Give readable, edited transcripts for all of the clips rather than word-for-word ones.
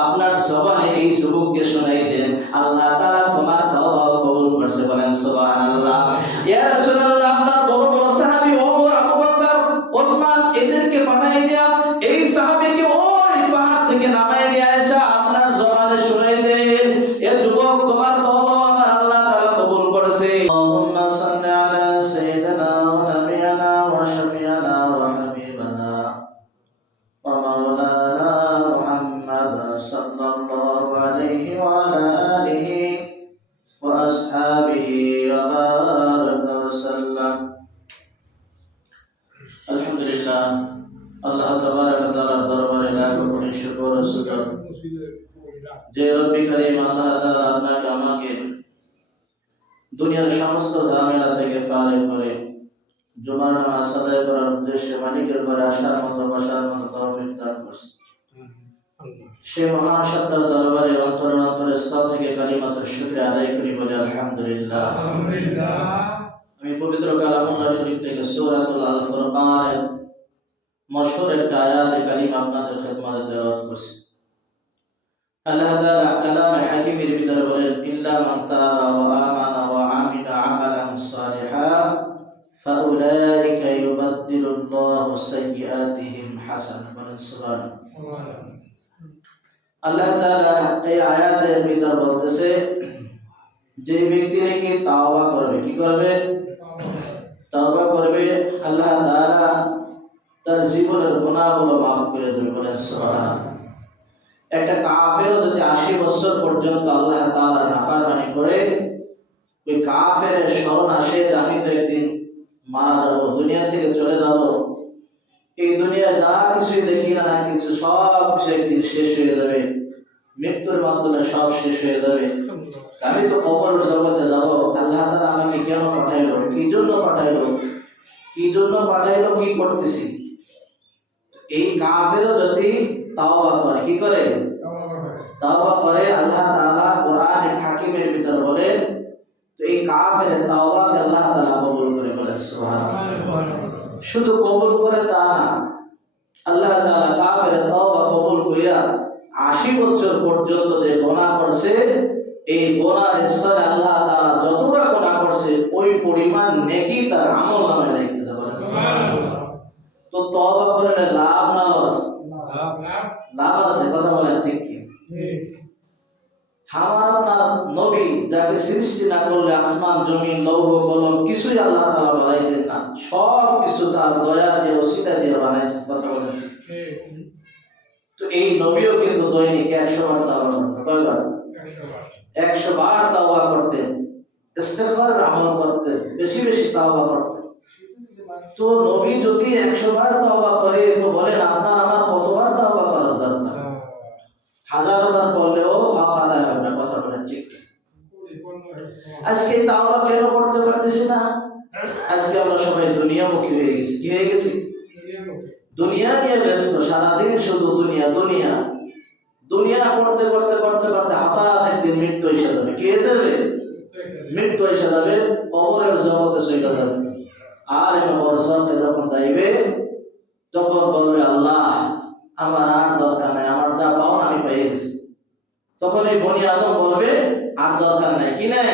আপনার জবানে এই যুবককে শোনাই দেন, আল্লাহ তাআলা তোমার তওবা কবুল করছে। বলেন সুবহানাল্লাহ। ইয়া রাসূলুল্লাহ, আপনার বড় বড় সাহাবী ওমর, আবু বকর, ওসমান এদেরকে পাঠিয়ে দেয়া, এই সাহাবীকে ওই পাহাড় থেকে নামায় নিয়ে আয়েশা আপনার জবানে শোনাই দেন, এ যুবক তোমার তওবা আমার আল্লাহ তাআলা কবুল করেছে। আল্লাহুম্মা সাল্লি আলা সাইয়্যিদিনা ওয়া নাবিয়িনা ওয়া শাফি'িনা ওয়া হাবিবানা ওয়া মাওলানা মুহাম্মাদ সাল্লাল্লাহু আলাইহি ওয়া আলা আলিহি ওয়া আসহাবিহি ওয়া বারাকা ওয়া সাল্লাম। আলহামদুলিল্লাহ, আল্লাহ তাবারক ওয়া তাআলার দরবারে লাখ কোটি শুকর ও সুজুদ যে রব্বি কারীম আল্লাহ তাআলা আপনাকে আমাকে দুনিয়ার সমস্ত ঝামেলা থেকে ফারেক করে জুমার নামাজ আদায় করার উদ্দেশ্যে মালিকের ঘরে আসার মতো বসার মতো তৌফিক দান করেছে। সে মহান সত্তার দরবারে অন্তরের স্থল থেকে কালিমাতুশ শুকরিয়া আদায় করি, বলে আলহামদুলিল্লাহ। আমি পবিত্র কালামুল্লাহ শরীফ থেকে সূরাতুল আল ফুরকানের মশহুর একটা আয়াতে কারিমা আপনাদের খিদমতে তেলাওয়াত করছি। আল্লাহ তাআলা কালামে হাকিমের ভিতরে বলেন, ইল্লা মান তাবা ওয়া আমানা ওয়া আমিলা আমালান সালিহান ফাউলাইকা ইউবাদদিলুল্লাহু সাইয়্যাতিহিম হাসানাত। বলেন সুবহানাল্লাহ। আল্লাহ তাআলা এই আয়াতের ভিতর বলতেছে, যে ব্যক্তি নাকি তাওবা করবে, কি করবে? তাওবা করবে, আল্লাহ তাআলা তার জীবনের গুনাহগুলো মাফ করে দেবে। বলেন সুবহানাল্লাহ। একটা কাফেরও যদি 80 বছর পর্যন্ত আল্লাহ তাআলা নাফরমানি করে, ওই কাফেরের স্মরণ আসে যে আমি তো একদিন মারা যাবো, দুনিয়া থেকে চলে যাব, এই দুনিয়া যা কিছুই দেখি না কিছু সব কিছু একদিন শেষ হয়ে যাবে, মৃত্যুর মাধ্যমে সব শেষ হয়ে যাবে, আমি তো কবর জগতে যাব, আল্লাহ তাআলা আমাকে কেন পাঠাইলো, কি জন্য পাঠাইলো, কি জন্য পাঠাইলো, কি করতেছি? এই কাফেরও যদি তাওবা করে, কি করে? তাওবা করে, আল্লাহ তাআলা কোরআন হাকিমের ভিতর বলে, তো এই কাফেরের তাওবাকে আল্লাহ তাআলা কবুল করে। বলে সুবহানাল্লাহ। শুধু কবুল করে তা না, আল্লাহ তাআলা কাফেরের তাওবা কবুল কইরা 80 বছর পর্যন্ত যে গুনাহ করছে, এই গুনার স্তরে আল্লাহ তাআলা যতটা গুনাহ করছে ওই পরিমাণ নেকি তার আমলনামায় লিখে দেবে। সুবহানাল্লাহ। তো তওবা করলে লাভ না লস? লাভ আছে, কথা বলেন ঠিক কি? আমার আপনার নবী যাকে সৃষ্টি না করলে আসমান জমিন লৌহ কলম কিছুই আল্লাহ তাআলা বানাইতেন না, সব কিছু তার দয়া দিয়ে ওসিলা দিয়ে বানাইছে। কথা বলেন। তো এই নবীও কিন্তু দৈনিক 100 বার তাওবা করতেন। কয়বার? 100 বার তাওবা করতেন, ইস্তিগফারের আমল করতেন, বেশি বেশি তাওবা করতেন। তো নবী যদি 100 বার তাওবা করে, তো বলেন আপনার আমার কতবার তাওবা করার দরকার? 1000 বার করলেও হক আদায় হবে না। কথা বলেন ঠিক। আজকে তাওবা কেন করতে পারতেছি না? আজকে আমরা সবাই দুনিয়ামুখী হয়ে গেছি। কি হয়ে গেছি? দুনিয়া নিয়ে ব্যস্ত, সারাদিন শুধু দুনিয়া দুনিয়া দুনিয়া করতে করতে করতে করতে হঠাৎ একদিন মৃত্যু এসে যাবে। কি হয়ে যাবে? মৃত্যু এসে যাবে, কবরের জগতে চলে যাবে। আর এই বর্ষাতে যখন যাইবে, তখন বলবে আল্লাহ আমার আর দরকার নাই, আমার যা পাওনা আমি পেয়ে গেছি। তখন এই বনি আদম বলবে আর দরকার নাই। কি নাই?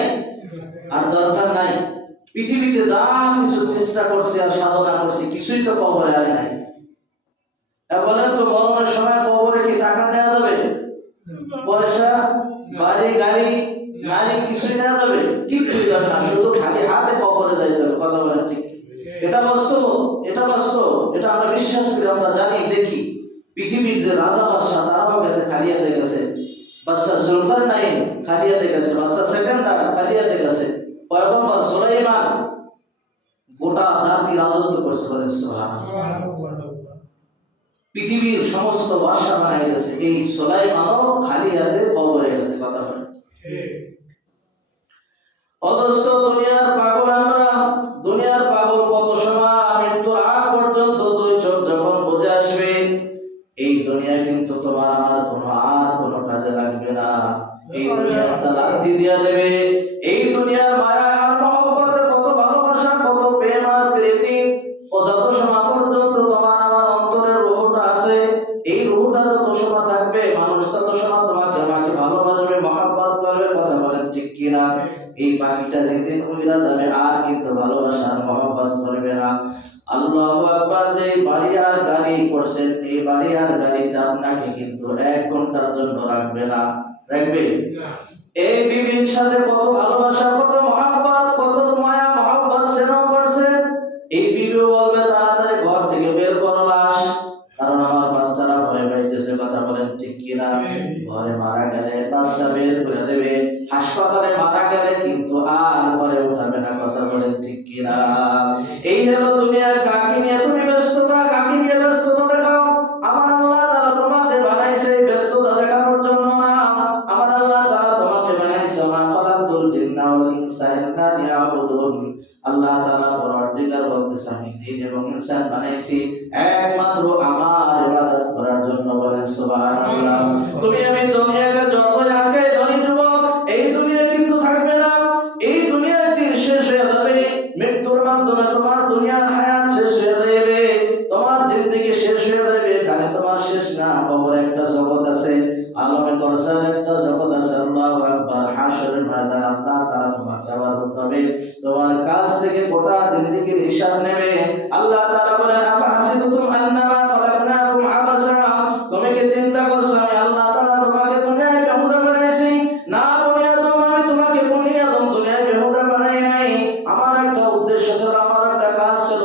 আর দরকার নাই। পৃথিবীতে যা কিছু চেষ্টা করছি আর সাধনা করছি কিছুই তো কবরে আয় নাই। বলেন তো মরণের সময় কবরে কি টাকা দেওয়া যাবে? পয়সা, বাড়ি, গাড়ি, নারী কিছুই দেওয়া যাবে? কিছুই যাবে না, শুধু খালি হাতে কবরে যাইতে হবে। কথা বলেন ঠিক। এটা বাস্তব, এটা বাস্তব, এটা আমরা বিশ্বাস করি, আমরা জানি, দেখি। পৃথিবীর যে রাজা বাদশা তারাও গেছে, খালিয়াতে গেছে। বাদশা জুলকারনাইন খালিয়াতে গেছে, বাদশা সেকেন্দার খালিয়াতে গেছে, পয়গম্বর সুলাইমান গোটা জাতি রাজত্ব করছে। বলেন সুবহানাল্লাহ। পৃথিবীর সমস্ত বাদশা বানাই গেছে, এই সুলাইমানও খালিয়াতে কবরে গেছে। কথা বলেন। অথচ দুনিয়ার পাগল আমরা, দুনিয়ার পাগল কত সময় মৃত্যুর আগ পর্যন্ত দুই চোখ যখন বুঝে আসবে, এই দুনিয়া কিন্তু তোমার আমার কোনো কাজে লাগবে না। এই দুনিয়াটা লাথি দিয়া দেবে। এই দুনিয়ার মায়া আর মহব্বতে কত ভালোবাসা, কত প্রেম আর প্রীতি, ও যত সময় পর্যন্ত তোমার আমার অন্তরের রূহটা আছে, এই রূহটা যত সময় থাকবে মানুষ তত সময় তোমাকে আমাকে ভালোবাসবে, মহব্বত করবে। কথা বলেন ঠিক কিনা? এই পাখিটা যেদিন উড়ে যাবে আর কিন্তু ভালোবাসার মহব্বত করবে না। আল্লাহু আকবার। যে বাড়ি আর গাড়ি করছেন, এই বাড়ি আর গাড়িতে আপনাকে কিন্তু 1 ঘন্টার জন্য রাখবে না। রাখবে? এই বিবির সাথে কত ভালোবাসা, কত মহব্বত, কত মায়া মহব্বত স্নেহ করছেন। এই বিবিও বলবে তাড়াতাড়ি ঘর থেকে বের করো লাশ, কারণ আমার বাচ্চারা ভয় পাইতেছে। কথা বলেন ঠিক কিনা? ঘরে মারা গেলে লাশটা বের করে দেবে, হাসপাতালে মারা গেলে কিন্তু আর ঘরে উঠাবে না। কথা বলেন ঠিক কিনা? এই হলো দুনিয়ার। কাকে নিয়ে তুমি ব্যস্ততা, কাকে নিয়ে ব্যস্ততা দেখাও? আমার আল্লাহ তাআলা তোমাকে বানাইছে ব্যস্ততা দেখানোর জন্য না। আমার আল্লাহ তাআলা তোমাকে বানাইছে মা খালাকুল জিন্না ওয়াল ইনসা ইল্লা লিয়াবুদুন। আল্লাহ তাআলা পরওয়ারদিগার বলতেছে আমি জিন এবং ইনসান বানাইছি একমাত্র আমার ইবাদত করার জন্য। বলেন সুবহানাল্লাহ। তুমি আমি দুনিয়াকে যতই আগে ধনী যুবক, এই দুনিয়া কিন্তু থাকবে না। এই দুনিয়া একদিন শেষ হয়ে যাবে। মৃত্যুর মাধ্যমে তোমার দুনিয়ার হায়াত শেষ হয়ে যাবে, তোমার জিন্দেগি শেষ হয়ে যাবে। এখানে তোমার শেষ না, কবরে একটা জগৎ আছে, আলমে বরসার একটা জগৎ আছে। আল্লাহু আকবার। হাশরের ময়দানে আল্লাহ তাআলা তোমাকে আবার উঠাবে, তোমার কাছ থেকে গোটা জিন্দেগির হিসাব নেবে। আল্লাহ তাআলা বলেন আফাহাসিবতুম আন্নামা খালাকনাকুম আবাসা। তুমি কি চিন্তা করছো আমি আল্লাহ তাআলা তোমাকে দুনিয়ায় বেহুদা বানাইছি? না বুনিয়াদম, আমি তোমাকে বুনিয়াদম দুনিয়ায় বেহুদা বানাই নাই। আমার একটা উদ্দেশ্য ছিল, আমার একটা কাজ ছিল।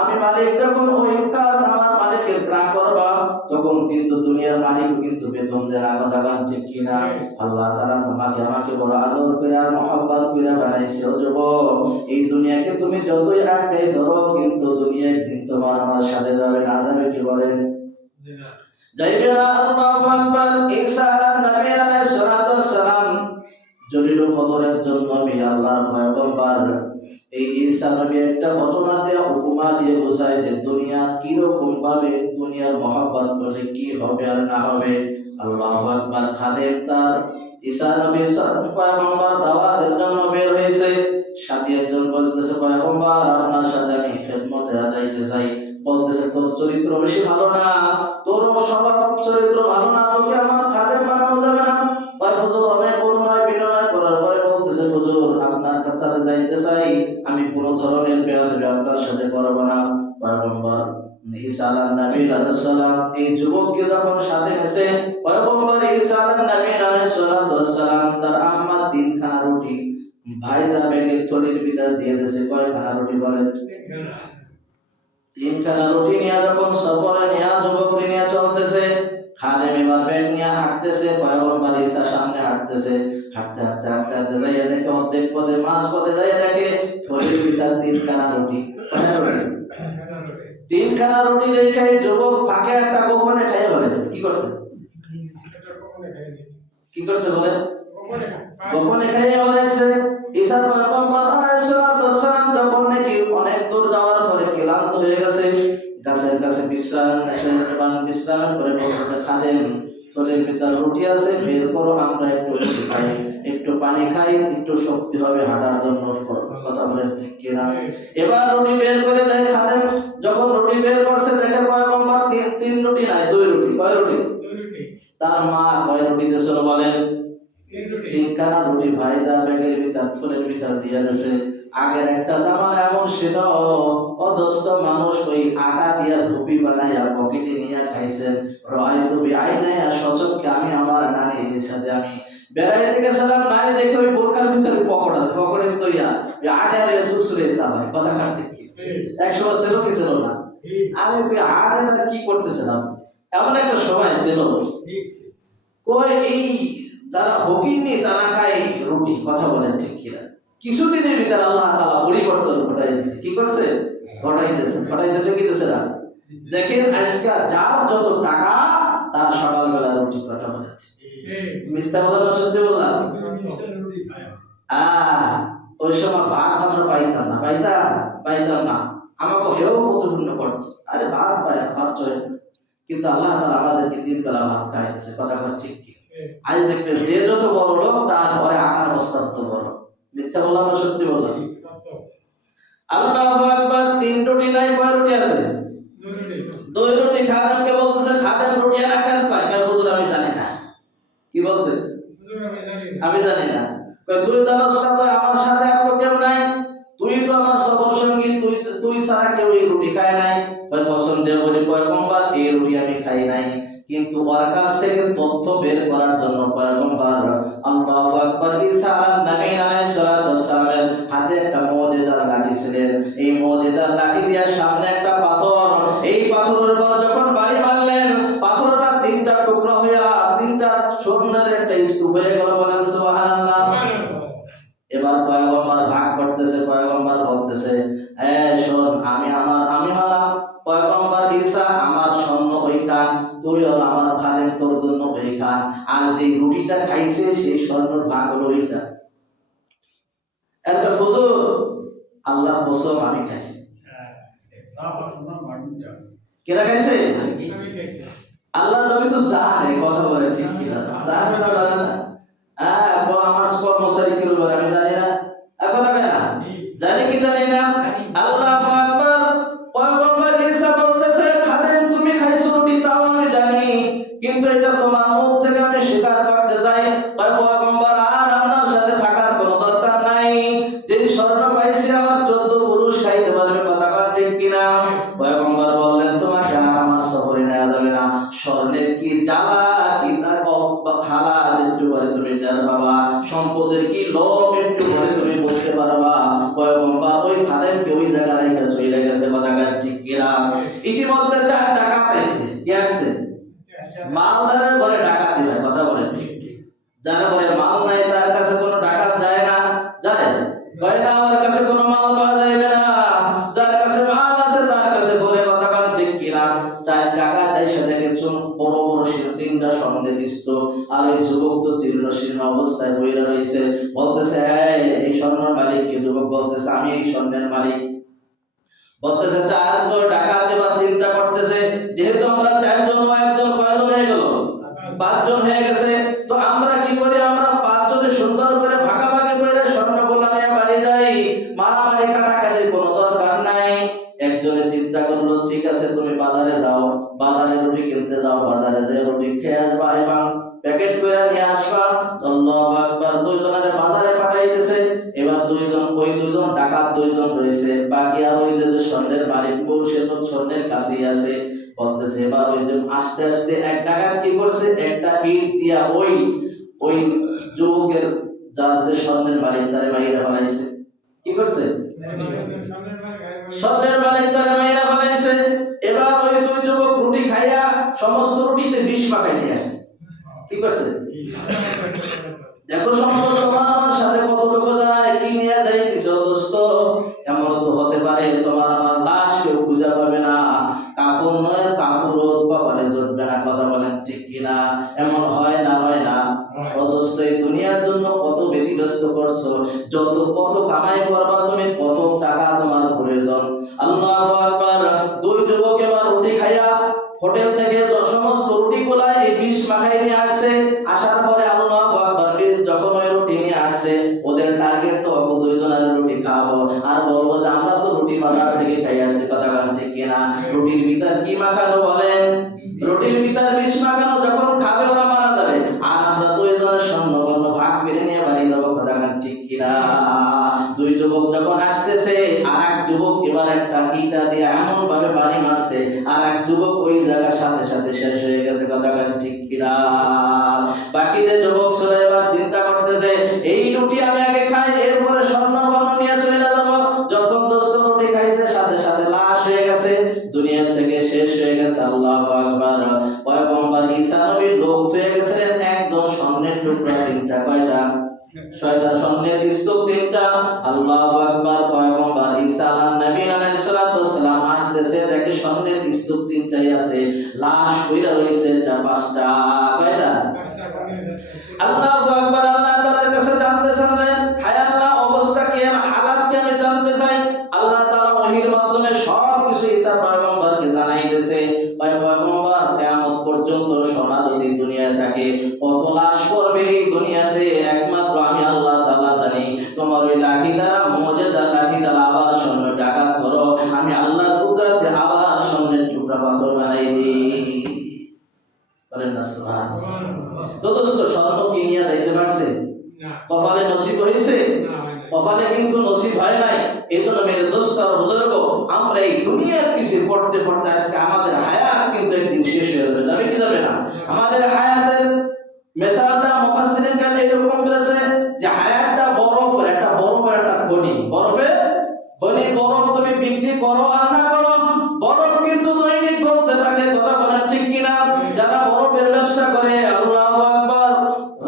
আমি মালিক, যখন ওই কাজ আমার মালিকের না করবা তখন কিন্তু দুনিয়ার মালিক কিন্তু বেতন দেয় না। কথা বলেন ঠিক কিনা? আল্লাহ তাআলা তোমাকে আমাকে বড় আদর করে আর মহব্বত করে বানাইছে। ও যুবক, এই দুনিয়াকে তুমি যতই আটকাই ধরো কিন্তু দুনিয়া একদিন তোমার আমার সাথে যাবে না। যাবে কি বলেন? যাইবে না। আল্লাহু আকবার। ঈসা নবী আলাইহিস সালাতু ওয়াস সালাম জলিল কদরের জন্য নবী, আল্লাহর পয়গম্বর। এই ঈসা নবী একটা ঘটনা দিয়ে উপমা দিয়ে বোঝায় যে দুনিয়া কিরকম ভাবে, দুনিয়ার মহব্বত করলে কি হবে আর না হবে। আল্লাহু আকবার। খাদেম তার ঈসা নবী পয়গম্বর দাওয়াতের জন্য বের হয়েছে। সাথে একজন বলতেছে পয়গম্বর আপনার সাথে আমি খেদমতে যাইতে চাই। বলতেছে তোর চরিত্র বেশি ভালো না, তোর স্বভাব চরিত্র ভালো না, তোকে আমার খাদেম বানানো যাবে না। তাই হুজুর অনেক অনুনয় বিনয় করার পরে বলতেছে হুজুর আপনার সাথে যাইতে চাই, আমি কোন ধরনের বেয়াদবি আপনার সাথে করব না। পয়গম্বর ঈসা আলাইহিস সালাম এই যুবককে যখন সাথে নিয়েছে, পয়গম্বর ঈসা আলাইহিস সালাম তার আম্মা 3 খানা রুটি ভাইজা ব্যাগের থলির ভিতর দিয়ে দিয়েছে। কয়খানা রুটি বলেন? 3 খানা রুটি নিয়ে যখন সফরে নিয়ে যুবককে নিয়ে চলতেছে, খাদেম এবার ব্যাগ নিয়ে হাঁটতেছে, পয়গম্বর ঈসা সামনে হাঁটতেছে। হাঁটতে হাঁটতে হাঁটতে হাঁটতে যাইয়া দেখে অর্ধেক পথে মাঝ পথে যাইয়া দেখে থলির ভিতর 3 খানা রুটি। 3 খানা রুটি দেখে যুবক ফাঁকে একটা গোপনে খাইয়ে বলেছে। কি করছে? কি করছে বলেন? গোপনে খাইয়ে বলেছে। ঈসা পয়গম্বর আলাইহিস সালাম যখন নাকি অনেক দূর যাওয়ার পরে ক্লান্ত হয়ে গেছে, গাছের কাছে বিশ্রাম করে বলতেছে খাদেম থলির ভিতর রুটি আছে, বের করো, আমরা একটু রুটি খাই, একটু পানি খাই, একটু শক্তি হবে হাঁটার জন্য। কথা বলেন ঠিক কিনা? এবার রুটি বের করে দেয় খাদেম। যখন রুটি বের করছে দেখে পয়গম্বর 3 রুটি নাই, 2 রুটি। কয় রুটি? তার মা কয় রুটি দিয়েছিল বলেন? 3 খানা রুটি ভাইজা ব্যাগের ভিতর থলের ভিতর দিয়ে দিয়েছে। আগের একটা জামানা এমন ছিল, অদস্ত মানুষ ওই আটা দিয়া ধুপি বানাইয়া পকেটে নিয়ে খাইছেন। রায়তু বিআইনায়া, সচক্ষে আমি আমার নানির সাথে আমি বেড়াইতে গেছিলাম, নানি দেখে ওই বোরকার ভিতরে পকেট আছে, পকেটে তৈয়া ওই আটারে সুসুরে চালায়। কথা কাটতে কি 100 ছিল কি ছিল না? আমি ওই আটারে কি করতেছিলাম, এমন একটা সময় ছিল। কই এই যারা ভোগিনি তারা খায় রুটি। কথা বলেন ঠিক কিনা? কিছুদিনের ভিতরে আল্লাহ তাআলা পরিবর্তন ঘটাই দিয়েছে। কি করছে? ঘটাইতেছে কি দিছে না? দেখেন আজকে যার যত টাকা তার সকালবেলা রুটি। কথা বলেন মিথ্যা বলা সত্যি বললাম? ওই সময় ভাত আমরা পাইতাম না। আমাকে হেও প্রতিপূর্ণ করতো, আরে ভাত পায় না, ভাত চলে। কিন্তু আল্লাহ তাআলা আমাদেরকে 3 বেলা ভাত খাইতেছে। কথা বলেন ঠিক কি? আজ দেখবেন যে যত বড় লোক তার ঘরে আকার অবস্থা তত বড়। মিথ্যা বললাম না সত্যি বললাম? আল্লাহু আকবার। 3 রুটি নাই, কয় রুটি আছে? 2 রুটি। খাদেমকে বলতেছে খাদেম রুটি আর কেন পায়? হুজুর আমি জানি না। কি বলছে? আমি জানি না। তুই জানোস না তো আমার সাথে আর তো কেউ নাই, তুই তো আমার সফর সঙ্গী, তুই ছাড়া কেউ এই রুটি খায় নাই। কসম দিয়ে বলি পয়গম্বর এই রুটি আমি খাই নাই। কিন্তু ওর কাছ থেকে তথ্য বের করার জন্য পয়গম্বর আল্লাহু আকবার ঈসা নবী আলাইহিস সালাতু ওয়াস সালামের হাতে একটা মুজিজার লাঠি ছিলেন। এই মুজিজার লাঠি দিয়ে সামনে একটা পাথর, এই পাথরের উপর যখন বাড়ি মারলেন, পাথরটা তিনটা টুকরা হইয়া তিনটা সোনার একটা স্তূপ হয়ে গেল। বলেন সুবহানাল্লাহ। এবার পয়গম্বর ভাগ করতেছে, পয়গম্বর বলতেছে, শোন, আমি হলাম পয়গম্বর ঈসা, আমার স্বর্ণ ওই খান, তুই হল আমার খাদেম, তোর জন্য ওই খান। আর যে রুটিটা খাইছে সেই স্বর্ণের ভাগ হলো ওইটা। এরপর হুজুর আল্লাহ কসম আমি খাইছি। কেনা খাইছে? আল্লাহ নবী তো জানে কথা বলে, ঠিক কি না জানে না? জানে না? আমার কর্মচারী কি বলে আমি জানি না? কথা বলে না, জানি কি জানি না? আল্লাহু আকবার। পয়গম্বর ঈসা বলতেছে, খাদেম তুমি খাইছো রুটি তাও আমি জানি, কিন্তু এটা তোমার মুখ থেকে আমি স্বীকার করতে যাই। পয়গম্বর আর আপনার সাথে থাকার কোনো দরকার নাই। যে স্বর্ণ পাইছি আমার 14 পুরুষ খাইতে পারবে, কথা বল ঠিক কিনা? পয়গম্বর বললেন, তোমাকে আর আমার সফরে নেওয়া যাবে না। স্বর্ণের কি জ্বালা, কি তার হালা একটু পরে তুমি টের পাবা, সম্পদের কি লোভ একটু পরে তুমি বুঝতে পারবা। পয়গম্বর ওই খাদেমকে ওই জায়গা রেখে চলে গেছে, কথা ঠিক কিনা? ইতিমধ্যে 4 ডাকাত আছে। কি আছে? মালদারের ঘরে ডাকাতি হয়, কথা বলেন ঠিক ঠিক। যারা ঘরে মাল নাই তার কাছে কোনো ডাকাত যায় না, যায় কয় না আমার কাছে কোনো মাল পাওয়া যাবে না। যার কাছে মাল আছে তার কাছে ঘরে, কথা বলেন ঠিক কিনা? 4 ডাকাত এসে দেখে বড় বড় 3টা স্বর্ণের স্তূপ, আর এই যুবক তো জীর্ণ শীর্ণ অবস্থায় বইরা রয়েছে। বলতেছে, এই স্বর্ণের মালিক কে? যুবক বলতেছে, আমি এই স্বর্ণের মালিক। বলতেছে, 4 জন ডাকাত এবার চিন্তা করতেছে, যেহেতু আমরা 4 জন, একজন কয়জন হয়ে গেল? 5 জন হয়ে গেছে। তো আমরা কি করি? আমরা 5 জনে সুন্দর করে ভাগাভাগি করে স্বর্ণগুলো নিয়ে বাড়ি যাই, মারামারি কাটাকাটির কোনো দরকার নাই। একজনে চিন্তা করলো, ঠিক আছে তুমি বাজারে যাও, বাজারে রুটি কিনতে যাও, বাজারে যে রুটি খেয়ে আসবা এবং প্যাকেট করে নিয়ে আসবা। আল্লাহু আকবার। 2 জনের বাজারে পাঠাই দিয়েছে। এবার 2 জন, ওই 2 জন ডাকাত 2 জন রয়েছে, বাকি আর ওই যে স্বর্ণের মালিক সে তো স্বর্ণের কাছেই আছে। বলতেছে, এবার ওই যে আস্তে আস্তে এক ডাকাত কি করছে, একটা ইট দিয়া ওই যুবকের যার যে স্বর্ণের মালিক তারে মাইরা ফেলাইছে। কি করছে? স্বর্ণের মালিক তারে মাইরা ফেলাইছে। এবার ওই 2 যুবক রুটি খাইয়া সমস্ত রুটিতে বিষ মাখাই নিয়ে আসে। কি করছে? দেখো সম্পর্ক আমার সাথে কতটুকু যায়, কি নিয়ে যাইতেছ দোস্ত? এমন তো হতে পারে তোমার আমার লাশ কেউ খুঁজে পাবে না, কাপড় নয় কাপড় কপালে জড়বে না, কথা বলেন ঠিক কিনা? এমন হয় না? হয় না? দোস্ত এই দুনিয়ার জন্য কত ব্যতিব্যস্ত করছো, কত কামাই করবা তুমি, কত টাকা তোমার প্রয়োজন। আল্লাহু আকবার। 2 যুবক এবার রুটি খাইয়া হোটেল থেকে সমস্ত রুটি গুলাই এই বিষ মাখাই নিয়ে আসছে। আসার পরে আল্লাহু আকবার, যখন ওই রুটি নিয়ে আসছে, ওদের টার্গেট তো 2 জনের রুটি খাবো আর বলবো যে আমরা তো রুটি বাজার থেকে খাই আসছি, কথা বলেন ঠিক কিনা? রুটির ভিতর কি মাখানো বলেন? রুটির ভিতর বিষ মাখানো। যখন খাবে ওরা মারা যাবে, আর আমরা 2 জনের স্বর্ণবর্ণ ভাগ করে নিয়ে বাড়ি যাবো, কথা বলেন ঠিক কিনা? 2 যুবক যখন আসতেছে, আর এক যুবক এবার একটা ইটা দিয়ে এমন ভাবে বাড়ি মারছে, আর এক যুবক ওই জায়গার সাথে সাথে শেষ হয়ে গেছে, কথা বলেন ঠিক কিনা? বাকি যে যুবক ছিল এবার চিন্তা করতেছে, এই রুটি আমি আগে খাই, এরপরে স্বর্ণবর্ণ নিয়ে চলে যাব। যখন দোস্ত রুটি খাইছে সাথে সাথে লাশ হয়ে গেছে, দুনিয়া থেকে শেষ হয়ে গেছে। আল্লাহু আকবার। পয়গম্বর ঈসা নবী লোক হয়ে গেছিলেন, একজন স্বর্ণের টুকরা 3টা, কয়টা? 6টা স্বর্ণের স্তূপ 3টা। আল্লাহু আকবার। পয়গম্বর ঈসা নবী আলাইহিস সালাতু ওয়াস সালাম আসতেছে, দেখে স্বর্ণের স্তূপ 3টাই আছে, লাশ কইরা রইছে 5টা, কয়টা? আল্লাহু আকবার। আল্লাহ তাআলার কাছে জানতে চাইলেন, হায় আল্লাহ অবস্থা কি, হালাত কি আমি জানতে চাই। আল্লাহ তাআলা ওহীর মাধ্যমে সব কিছু ঈসা পয়গম্বরকে জানাই দিয়েছে। পয়গম্বর কিয়ামত পর্যন্ত সোনা যদি দুনিয়ায় থাকে, কত লাশ পড়বে এই দুনিয়াতে একমাত্র আমি আল্লাহ তাআলা জানি। তোমার ওই লাঠি দ্বারা, মুজিজার লাঠি দ্বারা আবার স্বর্ণকে আঘাত করো, আমি আল্লাহর কুদরতে আবার স্বর্ণের টুকরা পাথর বানাই দিই। বলেন না। তো দোস্ত স্বর্ণ কিনিয়া যাইতে পারছে? কপালে নসিব হয়েছে? কপালে কিন্তু নসিব হয় নাই। এই জন্য মেরে দোস্ত আর বুজুর্গ, আমরা এই দুনিয়ার কিছু পড়তে পড়তে আজকে আমাদের হায়াত কিন্তু একদিন শেষ হয়ে যাবে। যাবে কি যাবে না? আমাদের হায়াতের মেসালটা মুফাসসিরিন কাছে এরকম বলেছে যে হায়াতটা বরফের একটা খনি। বরফের খনি। বরফ তুমি বিক্রি করো আর না করো, বরফ কিন্তু দৈনিক বলতে থাকে। কথা বলেন ঠিক কিনা? যারা বরফের ব্যবসা করে, আল্লাহু আকবার,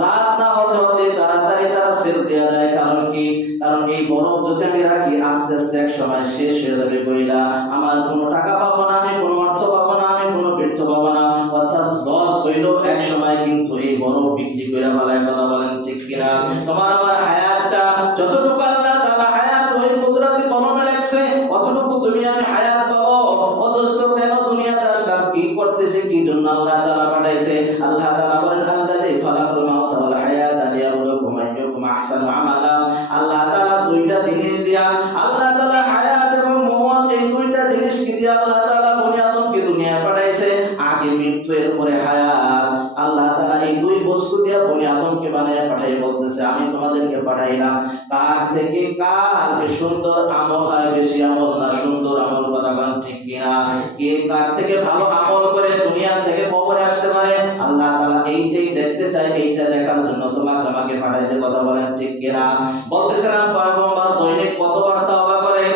রাত না হতে হতে তাড়াতাড়ি তারা সেল দেয়া যায়। কারণ কি? কারণ এই বরফ যদি আমি রাখি আস্তে আস্তে এক সময় শেষ হয়ে যাবে। কইলা আমার কোনো টাকা পাবো না, আমি কোনো অর্থ পাবো না, আমি কোনো বৃত্ত পাবো না। অর্থাৎ লস হইলো এক সময় কিন্তু এই বরফ বিক্রি করে ফেলায়। কথা বলেন ঠিক কিনা? তোমার আমার হায়াতটা যতটুকু আল্লাহ তাআলা হায়াত ওই কুদরতি কলমে লেখছে অতটুকু তুমি আমি হায়াত পাবো। অথচ কেন দুনিয়াতে আসলাম, কি করতেছে, কি জন্য আল্লাহ তাআলা পাঠাইছে? আল্লাহ তাআলা বলেন আল্লাযী খালাকাল মাউতা ওয়াল হায়াতা লিয়াবলুয়াকুম আইয়ুকুম আহসানু আমালা। আল্লাহ তাআলা দুইটা জিনিস দিয়া, আল্লাহ তাআলা হায়াত এবং মওত, এই দুইটা জিনিস কি দিয়া আল্লাহ তাআলা বনি আদমকে দুনিয়ায় পাঠাইছে? আগে মৃত্যু, এরপরে হায়াত। আল্লাহ তাআলা এই দুই বস্তু দিয়া বনি আদমকে বানায় পাঠাই বলতেছে আমি তোমাদেরকে পাঠাইলাম কার থেকে কার সুন্দর আমল হয়, বেশি আমল না সুন্দর আমল। কথা বলেন ঠিক কিনা? কে কার থেকে ভালো আমল করে দুনিয়া থেকে কবরে আসতে পারে, আল্লাহ তাআলা এইটাই দেখতে চায়। এইটা দেখার জন্য তোমাকে আমাকে পাঠাইছে। কথা বলেন ঠিক কিনা? বলতেছিলাম পয়গম্বর দৈনিক কতবার তাওবা করে?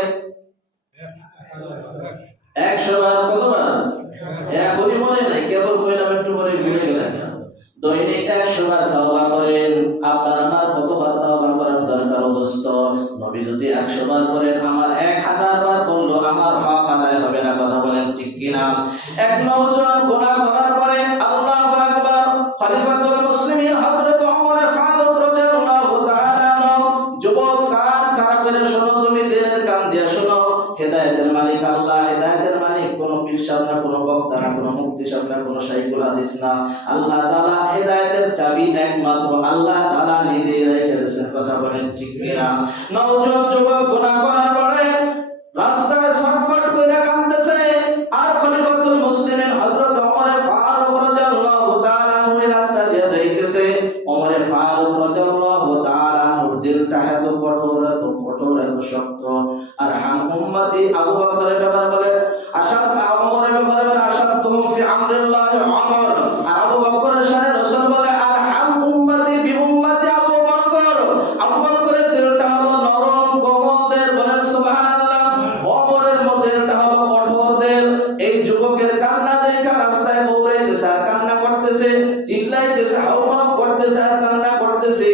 100 বার। কতবার? এখনই মনে নাই, কেবল কইলাম একটু পরে ভুলে গেলেন। দৈনিক 100 বার তাওবা করেন। আপনার আমার কতবার তাওবা করার দরকার দোস্ত? নবী যদি 100 বার করেন, আমার 1000 বার করলো আমার হক আদায় হবে না। কথা বলেন ঠিক কিনা? এক নওজোয়ান গুনাহ করার পরে আল্লাহু আকবার, খলিফাতুল মুসলিমিন হযরত ওমর ফারুক রাদিয়াল্লাহু তাআলা আনহু, যুবক কান খাড়া করে শোনো, তুমি দিলের কান দিয়ে শোনো। হেদায়েতের মালিক আল্লাহ। হেদায়েতের মালিক কোন পীর সাহেব না, কোন বক্তা না, কোন মুফতি সাহেব না, কোন শাইখুল হাদিস না। আল্লাহ তাআলা হেদায়েতের চাবি একমাত্র আল্লাহ তাআলা নিজেই রেখে দিয়েছেন। কথা বলেন ঠিক কিনা? নওজোয়ান যুবক গুনাহ করার পরে রাস্তায় ছটফট করে কাঁদতেছে। আর খলিফাতুল মুসলিমিন হযরত ওমর ফারুক রাদিয়াল্লাহু তাআলা ওই রাস্তা দিয়ে যাইতেছে। ওমর ফারুক রাদিয়াল্লাহু তাআলা ওর দিলটা এত কঠোর, এত কঠোর, এত শক্ত। আর হাম উম্মতি আবু বকরের ব্যাপারে বলে আশাদ, ওমরের ব্যাপারে বলে আশাদতুহুম ফি আমরিল্লাহি ওমর। আর আবু বকরের সাথে রাসূল বলে আর হাম উম্মতি বি উম্মতি আবু বকর। আবু বকরের দিলটা হলো নরম কোমলদের। বলেন সুবহানাল্লাহ। ওমরের দিলটা হলো কঠোরদের। এই যুবকের কান্না দেখে রাস্তায় দৌড়াইতেছে আর কান্না করতেছে, চিল্লাইতেছে, হাওমাও করতেছে আর কান্না করতেছে।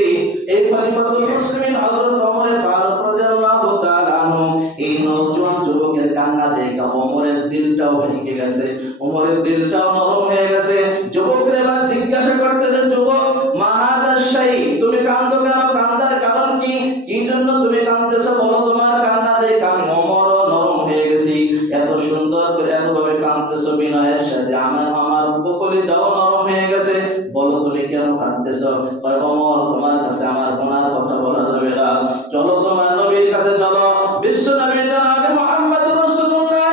এই খলিফাতুল মুসলিমিন হযরত ওমর ফারুক রাদিয়াল্লাহু তাআলা আনহু এই নওজোয়ান যুবকের কান্না দেখে ওমরের দিলটাও ভেঙে গেছে, ওমরের দিলটাও নরম হয়ে গেছে। যুবকের এবার জিজ্ঞাসা করতেছে, যুবক মাহাদাস শাই, তুমি কাঁদো কেন? কান্দার কারণ কি? কি জন্য তুমি কাঁদতেছো বলো? তোমার কান্না দেখে আমি ওমরও নরম হয়ে গেছি। এত সুন্দর করে এতভাবে কাঁদতেছো বিনয়ের সাথে, আমার কলিজাও নরম হয়ে গেছে। বলো তুমি কেন কাঁদতেছো? কয় ওমর তোমার কাছে আমার গুনার কথা বলা যাবে না, চলো তোমার নবীর কাছে চলো। বিশ্ব নবী জনাব মুহাম্মদুর রাসূলুল্লাহ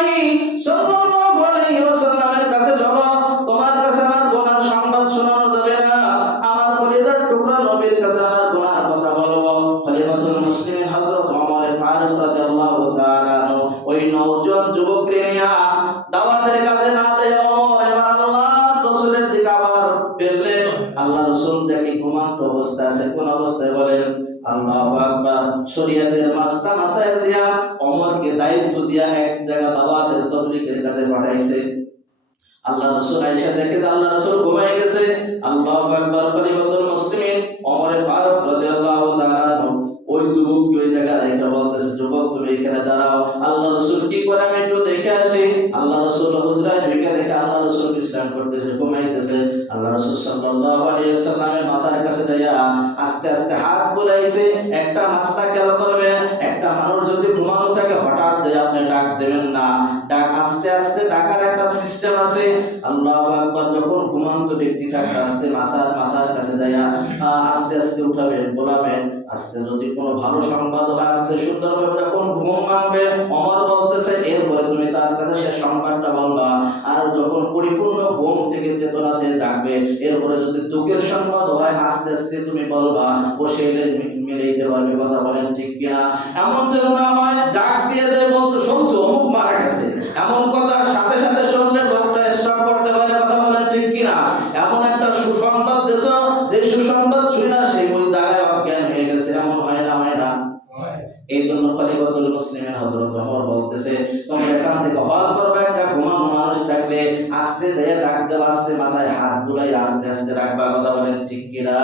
সাল্লাল্লাহু আলাইহি ওয়াসাল্লামের কাছে চলো। তোমার কাছে আমার গুনার সংবাদ শোনানো যাবে না, আমার কলিজার টুকরা নবীর কাছে আমার গুনার কথা বলবো। খলিফাতুল মুসলিমিন হযরত ওমর ফারুক রাদিয়াল্লাহু তাআলা ওই নওজোয়ান যুবককে নিয়া দাওয়াতের কাজে না দেয় ওমর এবার আল্লাহর রাসূলের দিকে আবার ফিরলেন। আল্লাহ রাসূল দেখি ঘুমন্ত অবস্থায় আছে। কোন অবস্থায় বলেন? আল্লাহু আকবার। শরীয়তের মাসলা মাসাইল দিয়া ওমরকে দায়িত্ব দিয়া এক জায়গা দাওয়াতের তাবলীগের কাছে পাঠাইছে। আল্লাহ রাসূল আয়েশা দেখে যে আল্লাহ রাসূল ঘুমিয়ে গেছে। আল্লাহু আকবার। খলিফাতুল মুসলিমিন ওমর ফারুক রাদিয়াল্লাহু তাআলা ওই যুবককে ওই জায়গা রেখে বলতেছে, যুবক তুমি এখানে দাঁড়াও, আল্লাহ রাসূল কি করে আমি একটু দেখে আসি। আল্লাহ রাসূল হুজরায় ঢুকে দেখে আল্লাহ রাসূল বিশ্রাম করতেছে, ঘুমাইতেছে। আল্লাহ রাসূল সাল্লাল্লাহু আলাইহি ওয়াসাল্লামের মাথার কাছে যাইয়া আস্তে আস্তে হাত বুলাইছে। একটা মাসলা খেয়াল করবেন, একটা মানুষ যদি ঘুমানো থাকে হঠাৎ যে আপনি ডাক দেবেন না, ডাক আস্তে আস্তে ডাকার একটা সিস্টেম আছে। আল্লাহু আকবার। যখন ঘুমন্ত ব্যক্তি থাকে আস্তে মাথার কাছে যাইয়া আস্তে আস্তে উঠাবেন, বলাবেন। আস্তে যদি কোনো ভালো সংবাদ হয় আস্তে সুন্দরভাবে যখন ঘুম ভাঙবে, ওমর বলতেছে এরপরে তুমি তার কাছে সে সংবাদটা বলবা। আর যখন পরিপূর্ণ ঘুম থেকে চেতনাতে জাগবে, এরপরে যদি দুঃখের সংবাদ হয় আস্তে আস্তে তুমি বলবা, ও সেলে মিলাইতে পারবে। কথা বলেন ঠিক কিনা? এমন যেন না হয় ডাক দিয়ে দেয় বলছো শুনছো অমুক মারা গেছে, এমন কথা সাথে সাথে শুনলে লোকটা স্টপ করতে পারে। কথা বলেন ঠিক কিনা? এমন একটা সুসংবাদ দেশ, যে সুসংবাদ শুনে না সেই ওই জায়গায় অজ্ঞান হয়ে গেছে, এমন হয় না? হয় না? এই জন্য খলিফাতুল মুসলিমিন হযরত ওমর বলতেছে তোমরা এখান থেকে হল করবে, একটা ঘুমানো মানুষ থাকলে আস্তে দিয়ে ডাক দেওয়া, আস্তে মাথায় হাত বুলাই আস্তে আস্তে রাখবা। কথা বলেন ঠিক কিনা?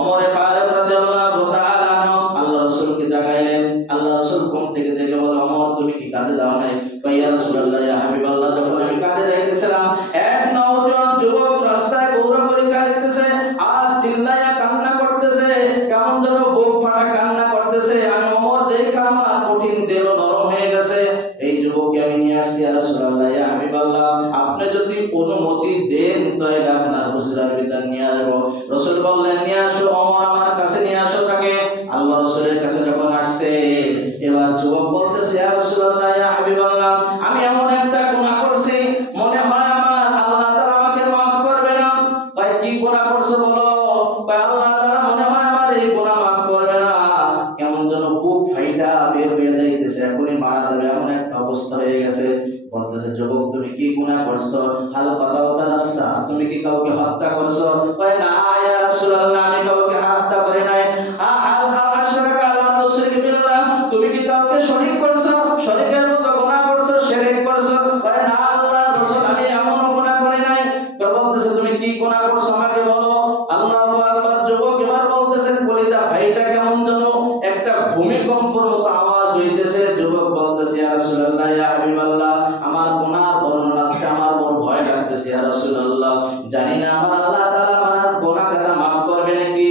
ওমরে ফারুক রাদিয়াল্লাহু তাআলা আনহু আল্লাহ রাসূলকে জাগাইলেন। আল্লাহ রাসূল ঘুম থেকে জেগে বলে ওমর তুমি কি কাজে যাও নাই? ইয়া রাসূলুল্লাহ ইয়া হাবিবাল্লাহ, যখন আমি কাজে যাইতেছিলাম এক নওজোয়ান যুবক রাস্তায় গৌরবরী কাঁদতেছে আর চিল্লায়া কান্না করতেছে, কেমন যেন বুক ফাটা কান্না করতেছে। আমি ওমর দেখে আমার কঠিন দেহ নরম হয়ে গেছে। এই যুবককে আমি নিয়ে আসছি ইয়া রাসূলুল্লাহ ইয়া হাবিবাল্লাহ, আপনি যদি অনুমতি দেন তাহলে আপনার হুজরার ভিতর নিয়ে আসবো। রাসূল বললেন নিয়ে আসো। ওমর আমার কাছে নিয়ে আসো তাকে। আল্লাহ রাসূলের কাছে যখন আসছে, এবার যুবক বলতেছে ইয়া রাসূলুল্লাহ ইয়া হাবিবাল্লাহ, আমি এমন একটা গুনাহ করছি মনে হয় আমার আল্লাহ তাআলা আমাকে maaf করবে না। ভাই কি গুনাহ করছো বলো? ভাই আল্লাহ তাআলা মনে হয় আমার এই গুনাহ maaf করবে না। কেমন যেন বুক ফাইটা বের হয়ে যাইতেছে, এখনই মারা যাবে এমন একটা অবস্থা হয়ে গেছে। বলতেছে যুবক তুমি কি গুনাহ করছো? হাল কাতাওতা নাফসা, তুমি কি কাউকে হত্যা করছো? কয় না ইয়া রাসূলুল্লাহ, আমি কাউকে হত্যা করি নাই। হাল আশরাকা লা তুশরিক বিল্লাহ, তুমি কি কাউকে শরীক করছো? শরীকের মতো গুনাহ করছো, শিরক করছো? কয় না আল্লাহর রাসূল, আমি এমন গুনাহ করি নাই। তো বলতেছে তুমি কি গুনাহ করছো আমাকে বলো। আল্লাহু আকবার। যুবক এবার বলতেছেন কলিজা ভাইটা কেমন যেন একটা ভূমিকম্পের মতো আওয়াজ হইতেছে। যুবক বলতেছে ইয়া রাসূলুল্লাহ ইয়া হাবিবাল্লাহ, আমার গুনাহর বর্ণনাতে আমার বড় ভয় লাগতেছে ইয়া রাসূলুল্লাহ, জানি না আমার আল্লাহ তাআলা আমার গুনাহকে maaf করবে নাকি।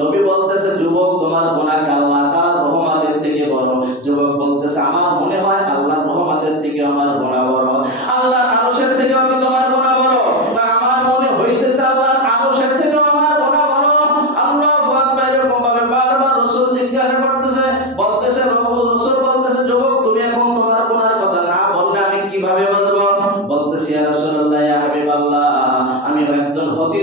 নবী বলতেছে যুবক তোমার গুনাহ কি আল্লাহ তাআলার রহমতের থেকে বড়? যুবক বলতেছে আমার মনে হয় আল্লাহর রহমতের থেকে আমার গুনাহ বড়, আল্লাহর আরশের থেকে কি তোমার গুনাহ বড়? না আমার মনে হইতেছে আল্লাহর আরশের থেকে আমার গুনাহ বড়। আল্লাহু আকবার। এরকম ভাবে বারবার রাসূল জিজ্ঞাসা করতেছে, বলতেছে রাসূল বলতেছে যুবক তুমি এখন তোমার গুনাহর কথা না বললে আমি কিভাবে বলবো? বলতেছে ইয়া রাসূলুল্লাহ ইয়া হাবিবাল্লাহ, আমি একজন অতি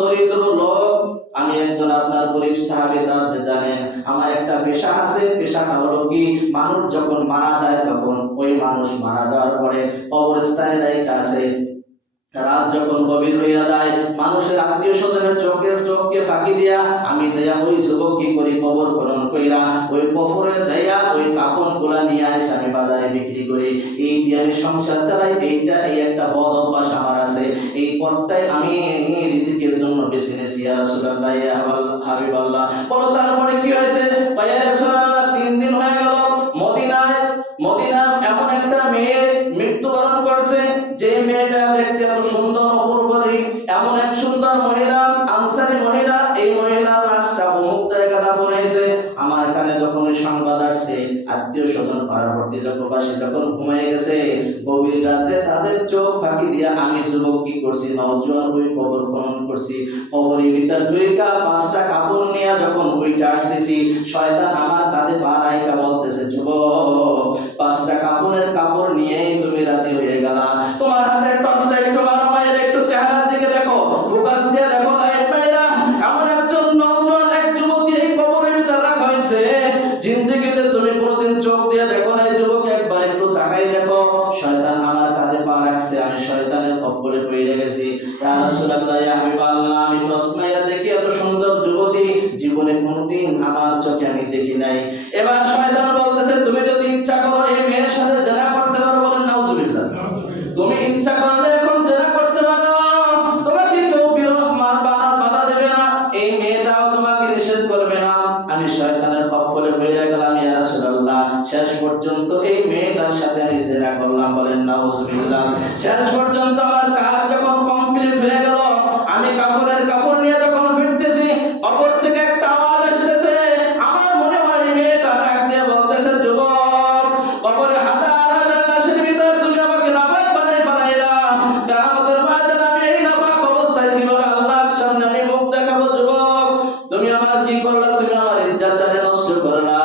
দরিদ্র লোক, আমি একজন আপনার গরীব সাহাবী। আপনি জানেন আমার একটা পেশা আছে, পেশাটা হলো কি মানুষ যখন মারা যায় তখন ওই মানুষ মারা যাওয়ার পরে কবরস্থানে রাখা আছে। রাত যখন গভীর হইয়া যায় মানুষের আত্মীয় স্বজনের চোখকে ফাঁকি দিয়া আমি যাইয়া ওই যুবক কি করি কবর খনন কইরা ওই কবরে যাইয়া ওই কাফন গুলা নিয়ে আসি আমি বাজারে বিক্রি করি, এই দিয়ে আমি সংসার চালাই। এই একটা বদ অভ্যাস আমার আছে, এই পথটাই আমি রিজিকের জন্য বেছে নিয়েছি ইয়া রাসূলুল্লাহ ইয়া হাবিবাল্লাহ। বলো তারপরে কি হয়েছে? ইয়া রাসূলুল্লাহ 3 দিন হয়ে গেল মদিনায় এমন একটা মেয়ে মৃত্যুবরণ করছে, যে মেয়েটা দেখতে এত সুন্দর অপূর্বরী, এমন এক সুন্দর মহিলা আনসারী মহিলা, এই মহিলার লাশটা অমুক জায়গায় দাফন হয়েছে। আমার কানে যখন ওই সংবাদ আসছে আত্মীয় স্বজন পাড়াপড়শি প্রবাসী যখন ঘুমিয়ে গেছে, গভীর রাতে তাদের চোখ ফাঁকি দিয়া আমি যুবক কি করছি নওজোয়ান ওই কবর খনন করছি। কবরের ভিতর ঢুইকা 5টা কাপড় নিয়ে যখন ওইটা আসতেছি শয়তান আমার কাঁধে পা রাইখা বলতেছে যুবক 5টা কাপড় নিয়েই তুমি রাতে হয়ে গেলা, তোমার হাতের টর্চটা একটু মারো, মায়ের একটু চেহারার দিকে দেখো, ফোকাস দিয়ে দেখো লাইট মাইরা। এমন একজন নওজোয়ান এক যুবতী এই কবরের ভিতর রাখা হয়েছে, জিন্দেগিতে তুমি কোনোদিন চোখ দিয়ে দেখো না। যুবক একবার একটু তাকাই দেখো, শয়তান আমার কাঁধে পা রাখছে, আমি শয়তানের কবরে পড়ে গেছি। ইয়া রাসূলুল্লাহ ইয়া হাবিবাল্লাহ, আমি টর্চ মাইরা দেখি এত সুন্দর যুবতী জীবনে কোনোদিন আমার চোখে আমি দেখি নাই। এবার শয়তান বলতেছে তুমি যদি ইচ্ছা করো এই মেয়ের সাথে জেনা করতে পারো। বলেন নাউজুবিল্লাহ। তুমি ইচ্ছা করলে এখন জেনা করতে পারো, তোমাকে কেউ বাধা দেবে না, এই মেয়েটাও তোমাকে নিষেধ করবে না। আমি শয়তানের কবলে পড়ে গেলাম ইয়া রাসূলুল্লাহ, শেষ পর্যন্ত এই মেয়েটার সাথে আমি জেনা করলাম। বলেন নাউজুবিল্লাহ। শেষ পর্যন্ত আমার কাজ যখন কমপ্লিট হয়ে গেল, আমি কাপড় নিয়ে যখন ফিরতেছি কবর থেকে একটা আওয়াজ আসতেছে। আমার মনে হয় মেয়েটা ডাক দিয়ে বলতেছে যুবক কবরে হাজার হাজার লাশের ভিতর তুমি আমাকে নাপাক বানাই ফেলাইলা, কিয়ামতের ময়দানে আমি এই নাপাক অবস্থায় কিভাবে আল্লাহর সামনে আমি মুখ দেখাবো যুবক? আমার কি করলা, তুমি আমার ইজ্জতটারে নষ্ট করলা।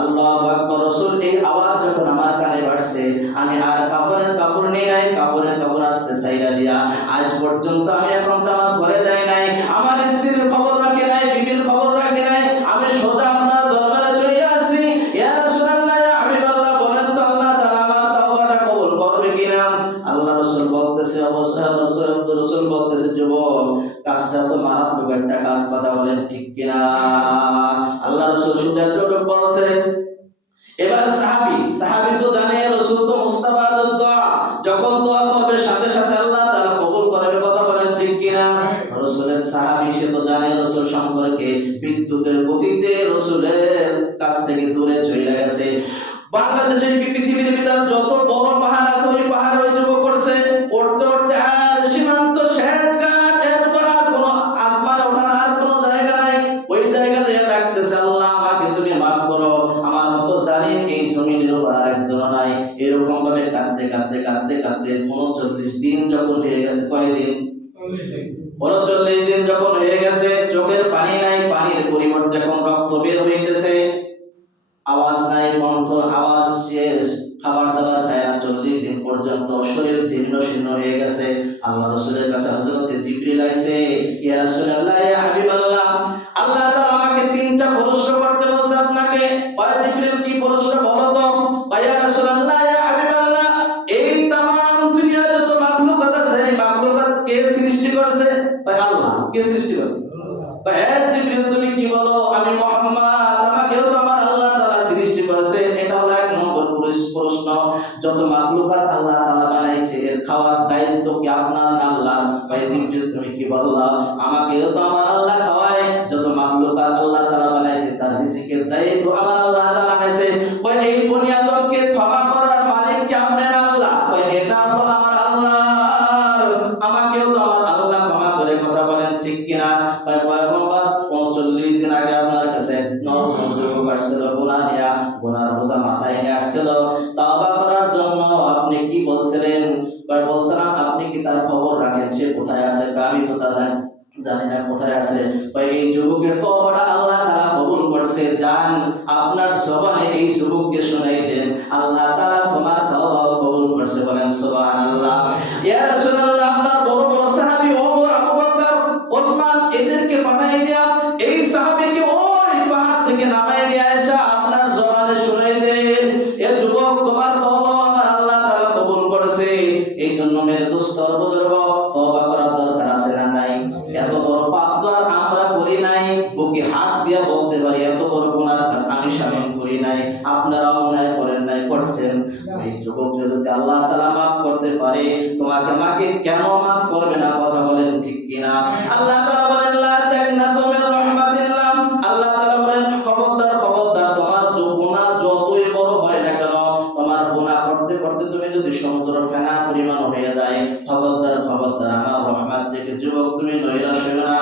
আল্লাহু আকবার। রাসূল এই আওয়াজ যখন আমার কানে বাজছে, আমি আর কাপড়ের কাপড় নেই নাই, কাপড়ের কাপড় আসতে চাইলা দিয়া আজ পর্যন্ত আমি এখন তো আমার ঘরে যাই নাই, আমার স্ত্রীর খবর রাখি নাই, বিবির খবর রাখি নাই, আমি সোজা আপনার দরবারে চলে আসছি। ইয়া রাসূলুল্লাহ, ইয়া হাবিবাল্লাহ, বলেন তো আল্লাহ তাআলা আমার তওবাটা কবুল করবে কিনা? আল্লাহ রাসূল বলতেছে, অবশ্যই রাসূল বলতেছে, যুবক কাজটা তো মারাত্মক একটা কাজ, কথা বলেন ঠিক কিনা? আল্লাহ রাসূল শুধু এতটুকু বলছে। এবার সাহাবী তো জানে রাসূল তো মুস্তাবাদুদ দোয়া, যখন দোয়া করবে সাথে সাথে আল্লাহ তাআলা কবুল করবে, কথা বলেন ঠিক কিনা? রাসূলের সাহাবী সে তো জানে রাসূল সম্পর্কে, বিদ্যুতের গতিতে রাসূলের কাছ থেকে দূরে চলে গেছে। বাংলাদেশের পৃথিবীর ভিতর যত বড় পাহাড় আছে ওই পাহাড় ওই যুবক করছে, উঠতে উঠতে আর সীমান্ত শেষ ঘাট, এরপর আর কোনো আসমানে ওঠার আর কোনো জায়গা নাই। ওই জায়গা দিয়ে ডাকতেছে, আল্লাহ আমাকে তুমি মাফ করো, আমার মতো জালিম এই জমিনের উপর আর একজন নাই। এরকম ভাবে কাঁদতে কাঁদতে কাঁদতে কাঁদতে 39 দিন যখন হয়ে গেছে, কয়দিন? 39 দিন যখন হয়ে গেছে, চোখের পানি নাই, পানির পরিবর্তে এখন রক্ত বের হইতেছে, আওয়াজ নাই, কণ্ঠ আওয়াজ শেষ, খাবার দাবার খায় না 40 দিন পর্যন্ত, শরীর জীর্ণ শীর্ণ হয়ে গেছে। আল্লাহ রাসূলের কাছে হযরত জিবরিল আইছে, ইয়া রাসূলুল্লাহ, ইয়া হাবিবাল্লাহ, আল্লাহ তাআলা আমাকে 3টা প্রশ্ন করতে বলছে আপনাকে। কয় জিবরিল, কি প্রশ্ন বলো তো? ইয়া রাসূলুল্লাহ, ইয়া হাবিবাল্লাহ, এই तमाम দুনিয়ার যত মাখলুকাত আছে, এই মাখলুকাত কে সৃষ্টি করেছে? আল্লাহ। কে সৃষ্টি করেছে? হে জিবরিল, তুমি কি বলো? আমি মুহাম্মদ, আমাকেও তো আমার আল্লাহ তাআলা সৃষ্টি করেছে। এটা হলো 1 নম্বর প্রশ্ন। যত মাখলুকাত আল্লাহ তাআলা বানাইছে, এর খাওয়ার দায়িত্ব কি আপনার না আল্লাহর? হে জিবরিল, তুমি কি বললা? আমাকেও তো আমার আল্লাহ খাওয়ায়। যত মাখলুকাত আল্লাহ তাআলা বানাইছে, তার রিজিকের দায়িত্ব আমার আল্লাহ তাআলা নিয়েছে। কই এই বনি আদমকে ক্ষমা করার মালিক কি আপনার আল্লাহ? কই এটা তো আমার আল্লাহ, আমাকেও তো আমার আল্লাহ ক্ষমা করে, কথা বলেন ঠিক কিনা? কই পয়গম্বর 39 দিন আগে আপনার কাছে নরম যুবক আসছিল, গুনাহ নিয়া, গুনার বোঝা মাথায় নিয়ে আসছিল তওবা করার জন্য। আপনি কি বলছিলেন? কই বলছিলাম আপনি কি তার খবর রাখেন, সে কোথায় আছে? আমি তো তা জানি না কোথায় আছে। কই এই যুবকের তওবাটা আল্লাহ তাআলা কবুল করছে, যান আপনার জবানে এই যুবককে শোনাই দেন, আল্লাহ তাআলা তোমার তওবা কবুল করছে, বলেন সুবহানাল্লাহ। ইয়া রাসূলুল্লাহ, আপনার বড় বড় সাহাবী ওমর, আবু বকর, ওসমান, এদেরকে পাঠাই দিয়া এই সাহাবীকে ওই পাহাড় থেকে নামায় নিয়ে আয়েশা আপনার জবানে শোনাই দেন, এ যুবক তোমার তওবা আমার আল্লাহ তাআলা কবুল করেছে। এই জন্য মেরে দোস্ত বুজুর্গ, তওবা করার দরকার আছে না নাই? এত বড় পাপ তো আর আমরা করি নাই, বুকে হাত দিয়া বলতে পারি এত বড় গুনার কাজ আমি শামিল করি নাই। আপনারাও মনে করেন নাই, করছেন। এই যুবক যদি আল্লাহ তাআলা মাফ করতে পারে, তোমাকে আমাকে কেন মাফ করবে না, কথা বলেন ঠিক কিনা? আল্লাহ তাআলা বলেন, লা তাকনাতু মির রাহমাতিল্লাহ, আল্লাহ তাআলা বলেন খবরদার খবরদার, তোমার গুনাহ যতই বড় হয় না কেন, তোমার গুনাহ করতে করতে তুমি যদি সমুদ্র ফেনা পরিমাণ হয়ে যায়, খবরদার খবরদার আমার রহমত থেকে যুবক তুমি নৈরাশ হইও না,